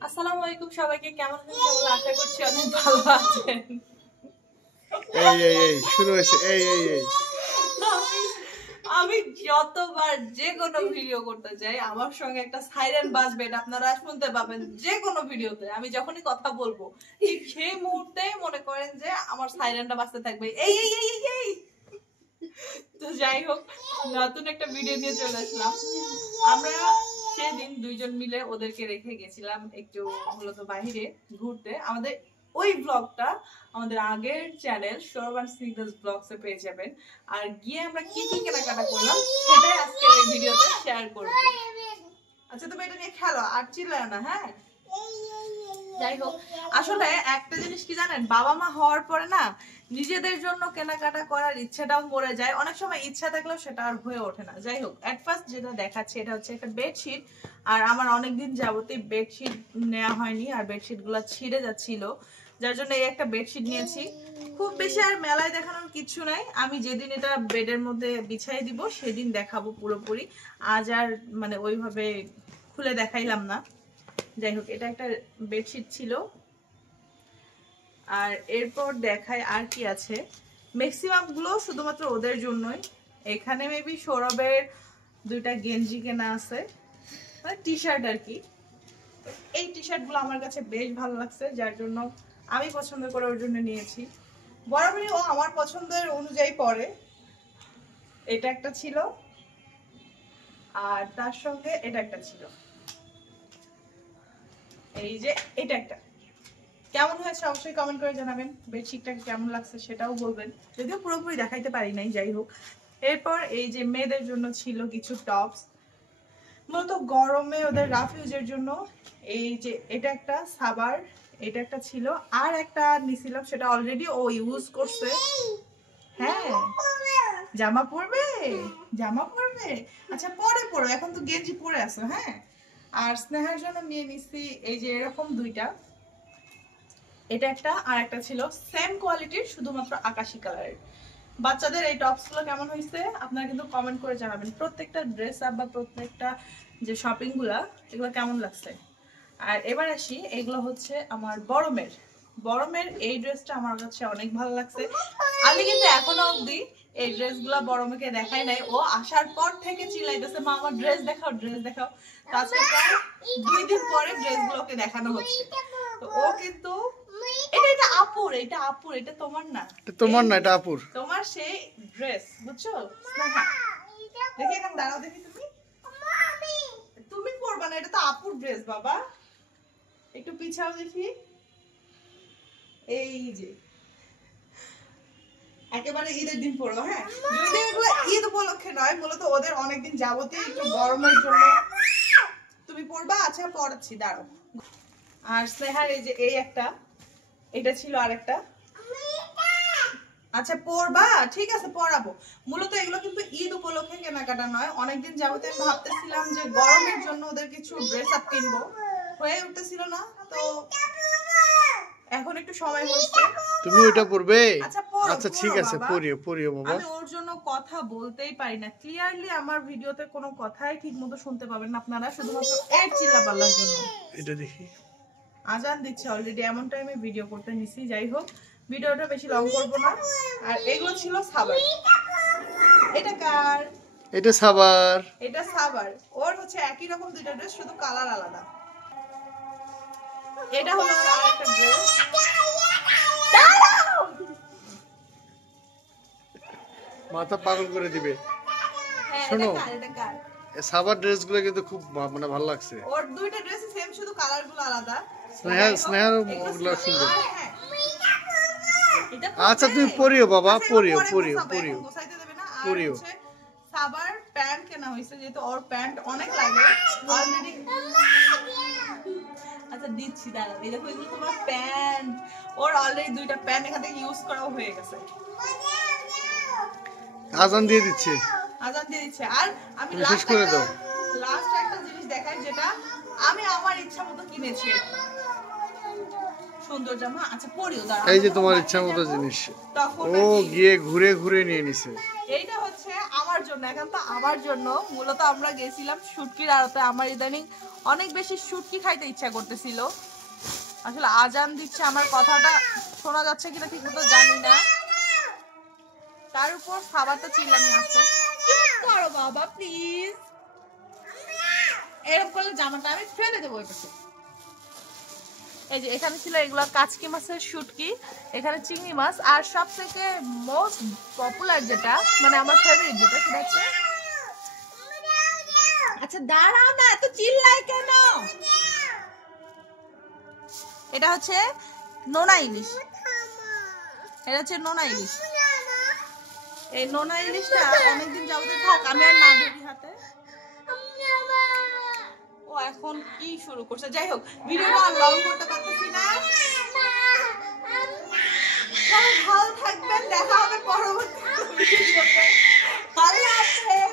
আসসালামু আলাইকুম সবাইকে, কেমন আছেন সবাই? আশা করছি অনেক ভালো আছেন। এই শুরু হয়েছে। আমি যতবার যে কোনো ভিডিও করতে চাই আমার সঙ্গে একটা সাইরেন বাজবে, এটা আপনারা শুনতে পাবেন যে কোনো ভিডিওতে। আমি যখনই কথা বলবো ঠিক সেই মুহূর্তে মনে করেন যে আমার সাইরেনটা বাজতে থাকবে। এই এই এই এই তো যাই হোক, নতুন একটা ভিডিও নিয়ে চলে আসলাম। আমরা সেদিন দুইজন মিলে ওদেরকে রেখে গেছিলাম একটু মূলত বাহিরে ঘুরতে। আমাদের ওই ব্লগটা আমাদের আগের চ্যানেল সৌরভ সিগনালস ব্লগস এ পেয়ে যাবেন। আর গিয়ে আমরা কি কি কেনাকাটা করলাম সেটাই আজকে এই ভিডিওতে শেয়ার করব। আচ্ছা তুমি এটা নিয়ে খেলো আর চিল্লাও না, হ্যাঁ? যাই হোক, আসলে একটা জিনিস কি জানেন, বাবা মা হওয়ার পরে না নিজেদের জন্য কেনাকাটা করার ইচ্ছাটাও মরে যায়। অনেক সময় ইচ্ছা থাকলেও সেটা আর হয়ে ওঠে না। যাই হোক, এট ফার্স্ট যেটা দেখাচ্ছে এটা হচ্ছে একটা বেডশিট। আর আমার অনেকদিন যাবতই বেডশিট নেওয়া হয়নি, আর বেডশিট গুলা ছিঁড়ে যাচ্ছিল, যার জন্য এই একটা বেডশিট নিয়েছি। খুব বেশি আর মেলায় দেখানোর কিছু নাই, আমি যেদিন এটা বেডের মধ্যে বিছাই দিব সেদিন দেখাবো পুরোপুরি। আজ আর মানে ওইভাবে খুলে দেখাইলাম না। যাই হোক, এটা একটা বেডশিট ছিল। আর এরপর দেখায় আর কি আছে। ম্যাক্সিমাম গুলো শুধুমাত্র ওদের জন্যই। এখানে মেবি সৌরভের দুইটা গেঞ্জি কেনা আছে, মানে টি শার্ট আর কি। এই টি শার্ট গুলো আমার কাছে বেশ ভালো লাগছে, যার জন্য আমি পছন্দ করে ওর জন্য নিয়েছি। বরাবরই ও আমার পছন্দের অনুযায়ী পরে। এটা একটা ছিল, আর তার সঙ্গে এটা একটা ছিল। এই যে এটা একটা। কেমন হয়েছে অবশ্যই কমেন্ট করে জানাবেন। বেডশিটটা কেমন লাগছে সেটাও বলবেন, যদিও পুরোপুরি দেখাইতে পারি নাই। যাই হোক, এরপর এই যে মেয়েদের জন্য ছিল কিছু টপস, মূলত গরমে ওদের রাফ ইউজের জন্য। এই যে এটা একটা সাবার, এটা একটা ছিল, আর একটা নিছিলাম, সেটা অলরেডি ও ইউজ করছে। হ্যাঁ, জামা পরবে, জামা পরবে। আচ্ছা পরে পরো, এখন তো গেঞ্জি পরে আছো। হ্যাঁ, আর স্নেহার জন্য নিয়ে নিছি এই যে এরকম দুইটা। এটা একটা, আর একটা ছিল সেম কোয়ালিটির, শুধুমাত্র আকাশি কালারের। বাচ্চাদের এই টপস গুলো কেমন হয়েছে আপনারা কিন্তু কমেন্ট করে জানাবেন। প্রত্যেকটা ড্রেস আপ বা প্রত্যেকটা যে শপিং গুলা, এগুলো কেমন লাগছে। আর এবার আসি, এগুলো হচ্ছে আমার বড়মের এই ড্রেসটা আমার কাছে অনেক ভালো লাগছে। আমি কিন্তু এখনো অবধি এই ড্রেসগুলো বড়মেকে দেখাই নাই। ও আসার পর থেকে চিল্লাইতেছে মা আমার ড্রেস দেখাও, ড্রেস দেখাও। তো আজকে প্রায় 2 দিন পরে ড্রেসগুলোকে দেখানো হচ্ছে। তো ও কিন্তু এটা আপুর, এটা তোমার না, এটা আপুর। তোমার সেই ড্রেস, বুঝছো? দেখি এখন দাঁড়াও, দেখি তুমি পরবা না, এটা তো আপুর ড্রেস বাবা। একটু পিছাও দেখি। এই যে একেবারে ঈদের দিন পরো। হ্যাঁ, যদি এগুলো ঈদ উপলক্ষে নয়, মূলত ওদের অনেকদিন যাবতীয় একটু গরমের জন্য তুমি পরবা। আচ্ছা পরাচ্ছি, দাঁড়াও। আর স্নেহার এই যে এই একটা, এটা ছিল আরেকটা। আচ্ছা পরবা, ঠিক আছে পরাবো। মূলত এগুলো কিন্তু ঈদ উপলক্ষে কেনাকাটা নয়। অনেকদিন যাবতীয় আমি ভাবতেছিলাম যে গরমের জন্য ওদের কিছু ড্রেস আপ কিনবো, হয়ে উঠতেছিল না। তো এখন একটু সময় হচ্ছে। তুমি ওটা পরবে? আচ্ছা ঠিক আছে, পরিও বাবা। আমি ওর জন্য কথা বলতেই পারি না ক্লিয়ারলি। আমার ভিডিওতে কোনো কথাই ঠিকমতো শুনতে পাবেন না আপনারা, শুধুমাত্র এর চিল্লাপাল্লার জন্য। এটা দেখি। আজান দিচ্ছে অলরেডি, এমন টাইমে ভিডিও করতে নিছি। যাই হোক, ভিডিওটা বেশি লং করব না। আর এগুলো ছিল সাবার। এটা কার? এটা সাবার। এটা সাবার। ওর হচ্ছে একই রকম দুইটা ড্রেস, শুধু কালার আলাদা। এটা হলো ওর আরেকটা ড্রেস। মাথা পাগল করে দিবে। হ্যাঁ, শোনো, এটা কার? সাবার ড্রেসগুলো কিন্তু খুব মানে ভালো লাগছে। ওর দুইটা ড্রেস সেম, শুধু কালারগুলো আলাদা। স্নেহার ওগুলো সুন্দর। হ্যাঁ, আচ্ছা তুমি পরিও বাবা, পরিও। পরিও। সাবার প্যান্ট কেনা হয়েছে, যেহেতু ওর প্যান্ট অনেক লাগে অলরেডি। আচ্ছা দিচ্ছি, দাঁড়াও। এই দেখো, এগুলো তোমার প্যান্ট। ওর অলরেডি দুইটা প্যান্ট এখান থেকে ইউজ করাও হয়ে গেছে। আজান দিয়ে দিচ্ছে। আর আমি লাস্ট একটা জিনিস দেখাই, যেটা আমি আমার ইচ্ছা মতো কিনেছি। সুন্দর জামা। আচ্ছা পরিও, দাঁড়াও। এই যে তোমার ইচ্ছা মতো জিনিস ও গিয়ে ঘুরে ঘুরে নিয়ে নিছে। এইটা হচ্ছে আমার জন্য, জন্য, এখন তো আমার জন্য। মূলত আমরা গেছিলাম শুটকির আড়তে। আমার ইদানিং অনেক বেশি শুটকি খাইতে ইচ্ছা করতেছিল। আসলে আজান দিচ্ছে, আমার কথাটা শোনা যাচ্ছে কিনা ঠিক মতো জানি না। তার উপর খাবার তো চিল্লানি আছে। চুপ করো বাবা প্লিজ, এরকম করলে জামাটা আমি ফেলে দেবো। এই যে এখানে ছিল এগুলা কাচকি মাছের শুটকি, এখানে চিংড়ি মাছ, আর সব থেকে মোস্ট পপুলার যেটা মানে আমার ফেভারিট যেটা সেটা হচ্ছে, আচ্ছা দাঁড়াও না, এত চিল্লাই কেন? এটা হচ্ছে নোনা ইলিশ। এটা হচ্ছে নোনা ইলিশ। এই নোনা ইলিশটা অনেকদিন যাবতে থাক, আমি আর না ধরি হাতে। ও এখন কি শুরু করছে? যাই হোক, ভিডিওটা আর লং করতে পারতেছি না। সবাই ভালো থাকবেন, দেখা হবে পরবর্তী ভিডিওতে। আল্লাহ হাফেজ।